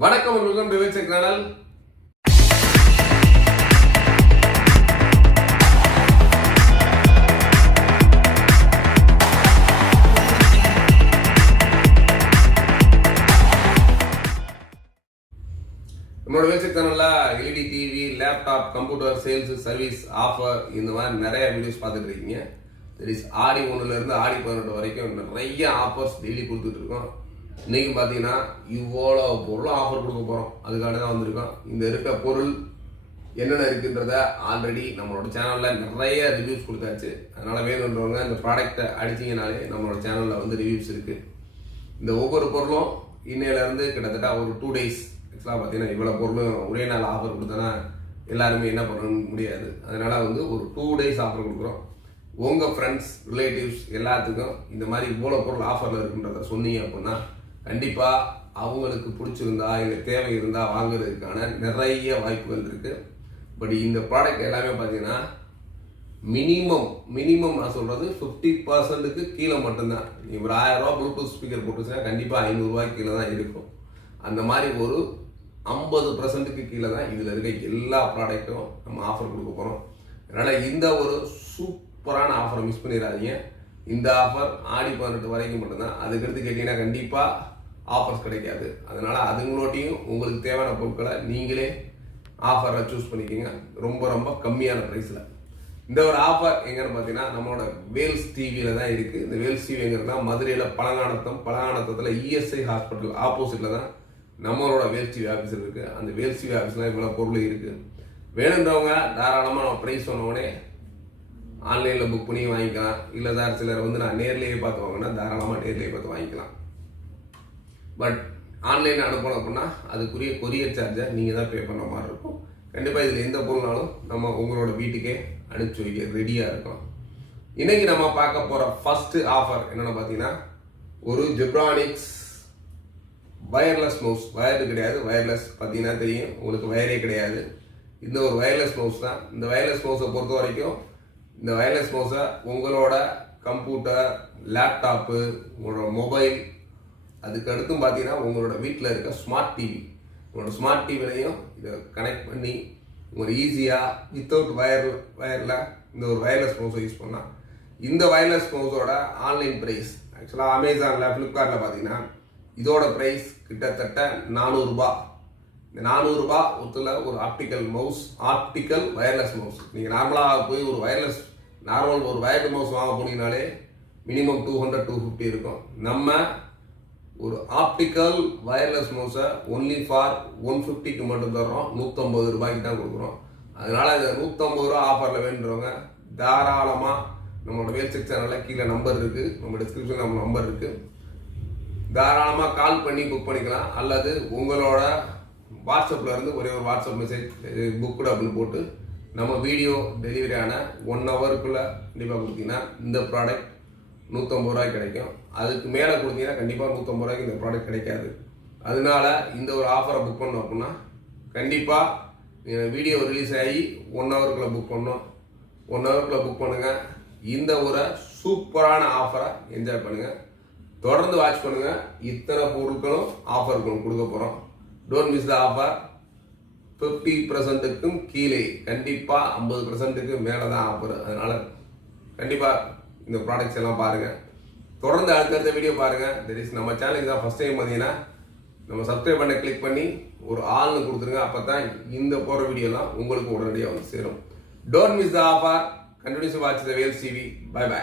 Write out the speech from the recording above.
வணக்கம் welcome to Vivek channel. நம்மளோட விவேக் சேனல்ல LED TV, laptop, computer sales, service, offer இந்த மாதிரி நிறைய வீடியோஸ் பார்த்துட்டு இருக்கீங்க. ஆடி 1ல இருந்து ஆடி 18 வரைக்கும் நிறைய ஆஃபர்ஸ் டெய்லி கொடுத்துட்டு இருக்கோம். இன்னைக்கு பார்த்தீங்கன்னா இவ்வளோ பொருளும் ஆஃபர் கொடுக்க போகிறோம். அதுக்காக தான் வந்திருக்கோம். இந்த இருக்க பொருள் என்னென்ன இருக்குன்றத ஆல்ரெடி நம்மளோட சேனலில் நிறைய ரிவ்யூஸ் கொடுத்தாச்சு. அதனால் வேணுன்றவங்க இந்த ப்ராடக்டை அடிச்சிங்கனாலே நம்மளோட சேனலில் வந்து ரிவ்யூஸ் இருக்குது. இந்த ஒவ்வொரு பொருளும் இன்னையிலேருந்து கிட்டத்தட்ட ஒரு 2 days ஆக்சுவலாக பார்த்தீங்கன்னா இவ்வளோ பொருளும் ஒரே நாள் ஆஃபர் கொடுத்தோன்னா எல்லாருமே என்ன பண்ணணும் முடியாது. அதனால் வந்து ஒரு 2 days ஆஃபர் கொடுக்குறோம். உங்கள் ஃப்ரெண்ட்ஸ், ரிலேட்டிவ்ஸ் எல்லாத்துக்கும் இந்த மாதிரி இவ்வளோ பொருள் ஆஃபரில் இருக்குன்றத சொன்னீங்க அப்படின்னா கண்டிப்பாக அவங்களுக்கு பிடிச்சிருந்தா இல்லை தேவை இருந்தால் வாங்குறதுக்கான நிறைய வாய்ப்புகள் இருக்குது. பட் இந்த ப்ராடக்ட் எல்லாமே பார்த்தீங்கன்னா மினிமம் நான் சொல்கிறது 50%க்கு கீழே மட்டும்தான். நீ ஒரு 1000 ரூபா ப்ளூடூத் ஸ்பீக்கர் போட்டுச்சுன்னா கண்டிப்பாக 500 ரூபாய்க்கு கீழே தான் இருக்கும். அந்த மாதிரி ஒரு 50%க்கு கீழே தான் இதில் இருக்க எல்லா ப்ராடக்ட்டும் நம்ம ஆஃபர் கொடுக்க போகிறோம். அதனால் இந்த ஒரு சூப்பரான ஆஃபரை மிஸ் பண்ணிடாதீங்க. இந்த ஆஃபர் ஆடி 18 வரைக்கும் மட்டும்தான். அதுக்கடுத்து கேட்டிங்கன்னா கண்டிப்பாக ஆஃபர்ஸ் கிடைக்காது. அதனால் அதுங்களோட்டையும் உங்களுக்கு தேவையான பொருட்களை நீங்களே ஆஃபரை சூஸ் பண்ணிக்கோங்க. ரொம்ப கம்மியான ப்ரைஸில். இந்த ஒரு ஆஃபர் எங்கன்னு பார்த்தீங்கன்னா நம்மளோட வேல்ஸ் டிவியில் தான் இருக்குது. இந்த வேல்ஸ் டிவி எங்கன்னா மதுரையில் பழங்கானத்தத்தில் இஎஸ்ஐ ஹாஸ்பிட்டல் ஆப்போசிட்டில் தான் நம்மளோட வேல்ஸ் டிவி ஆஃபீஸ் இருக்குது. அந்த வேல்ஸ் டிவி ஆஃபீஸில் இவ்வளோ பொருள் இருக்குது. வேணுன்றவங்க தாராளமாக நம்ம ப்ரைஸ் சொன்னோடனே ஆன்லைனில் புக் பண்ணி வாங்கிக்கலாம். இல்லை சார் சிலர் வந்து நான் நேர்லேயே பார்த்து வாங்கினா தாராளமாக நேர்லேயே பார்த்து வாங்கிக்கலாம். பட் ஆன்லைனில் அனுப்பணும் அப்படின்னா அதுக்குரிய கொரியர் சார்ஜை நீங்கள் தான் பே பண்ணுற மாதிரி இருக்கும். கண்டிப்பாக இதில் எந்த பொருள்னாலும் நம்ம உங்களோட வீட்டுக்கே அனுப்பிச்சி வைக்க ரெடியாக இருக்கும். இன்றைக்கி நம்ம பார்க்க போகிற ஃபஸ்ட்டு ஆஃபர் என்னென்னு பார்த்தீங்கன்னா ஒரு ஜெப்ரானிக்ஸ் வயர்லெஸ் மவுஸ். வயர்டு கிடையாது, வயர்லெஸ் பார்த்தீங்கன்னா தெரியும் உங்களுக்கு, வயரே கிடையாது. இந்த ஒரு வயர்லெஸ் மவுஸ் தான். இந்த வயர்லெஸ் மவுஸை பொறுத்த வரைக்கும் இந்த வயர்லெஸ் மவுஸை உங்களோட கம்ப்யூட்டர், லேப்டாப்பு, உங்களோட மொபைல், அதுக்கு அடுத்தும் பார்த்தீங்கன்னா உங்களோட வீட்டில் இருக்க ஸ்மார்ட் டிவி, உங்களோட ஸ்மார்ட் டிவிலையும் இதை கனெக்ட் பண்ணி உங்களுக்கு ஈஸியாக வித்தவுட் வயரில் இந்த ஒரு வயர்லெஸ் மவுஸை யூஸ் பண்ணலாம். இந்த வயர்லெஸ் மவுஸோட ஆன்லைன் ப்ரைஸ் ஆக்சுவலாக அமேசானில், ஃப்ளிப்கார்ட்டில் பார்த்தீங்கன்னா இதோட ப்ரைஸ் கிட்டத்தட்ட 400 ரூபா. இந்த 400 ரூபா ஒருத்தல ஒரு ஆப்டிக்கல் வயர்லெஸ் மவுஸ். நீங்கள் நார்மலாக போய் ஒரு ஒரு வயர்டு மவுஸ் வாங்க போனீங்கனாலே மினிமம் 200-250 இருக்கும். நம்ம ஒரு ஆப்டிக்கல் வயர்லெஸ் மவுஸை ஒன்லி ஃபார் 150க்கு மட்டும் தர்றோம். 150 ரூபாய்க்கு தான் கொடுக்குறோம். அதனால் இந்த 150 ரூபா ஆஃபரில் வேண்டுறவங்க தாராளமாக நம்மளோட வேல்செக் சேனலில் கீழே நம்பர் இருக்குது, நம்ம டிஸ்கிரிப்ஷனில் நம்ம நம்பர் இருக்குது, தாராளமாக கால் பண்ணி புக் பண்ணிக்கலாம். அல்லது உங்களோட வாட்ஸ்அப்பில் இருந்து ஒரே ஒரு வாட்ஸ்அப் மெசேஜ் புக்குடு அப்படின்னு போட்டு நம்ம வீடியோ டெலிவரி ஆன 1 ஹவருக்குள்ளே கண்டிப்பாக கொடுத்தீங்கன்னா இந்த ப்ராடக்ட் 150 ரூபாய்க்கு கிடைக்கும். அதுக்கு மேலே கொடுத்தீங்கன்னா கண்டிப்பாக 150 ரூபாய்க்கு இந்த ப்ராடக்ட் கிடைக்காது. அதனால இந்த ஒரு ஆஃபரை புக் பண்ணோம் அப்படின்னா கண்டிப்பாக வீடியோ ரிலீஸ் ஆகி 1 ஹவருக்குள்ளே புக் பண்ணோம். 1 ஹவருக்குள்ளே புக் பண்ணுங்கள். இந்த ஒரு சூப்பரான ஆஃபரை என்ஜாய் பண்ணுங்கள். தொடர்ந்து வாட்ச் பண்ணுங்கள். இத்தனை பொருட்களும் ஆஃபருக்கும் கொடுக்க போகிறோம். Don't miss the offer. 50%க்கும் கீழே, கண்டிப்பாக 50%க்கு மேலே தான் ஆஃபர். அதனால் கண்டிப்பாக இந்த ப்ராடக்ட்ஸ் எல்லாம் பாருங்கள். தொடர்ந்து அடுத்தடுத்த வீடியோ பாருங்கள். நம்ம சேனலுக்கு தான் ஃபஸ்ட் டைம் பார்த்தீங்கன்னா நம்ம சப்ஸ்கிரைப் பண்ண கிளிக் பண்ணி ஒரு ஆள்னு கொடுத்துருங்க. அப்போ தான் இந்த போகிற வீடியோலாம் உங்களுக்கு உடனடியாக வந்து சேரும். Don't miss the offer. Continues watch the Vels TV. By.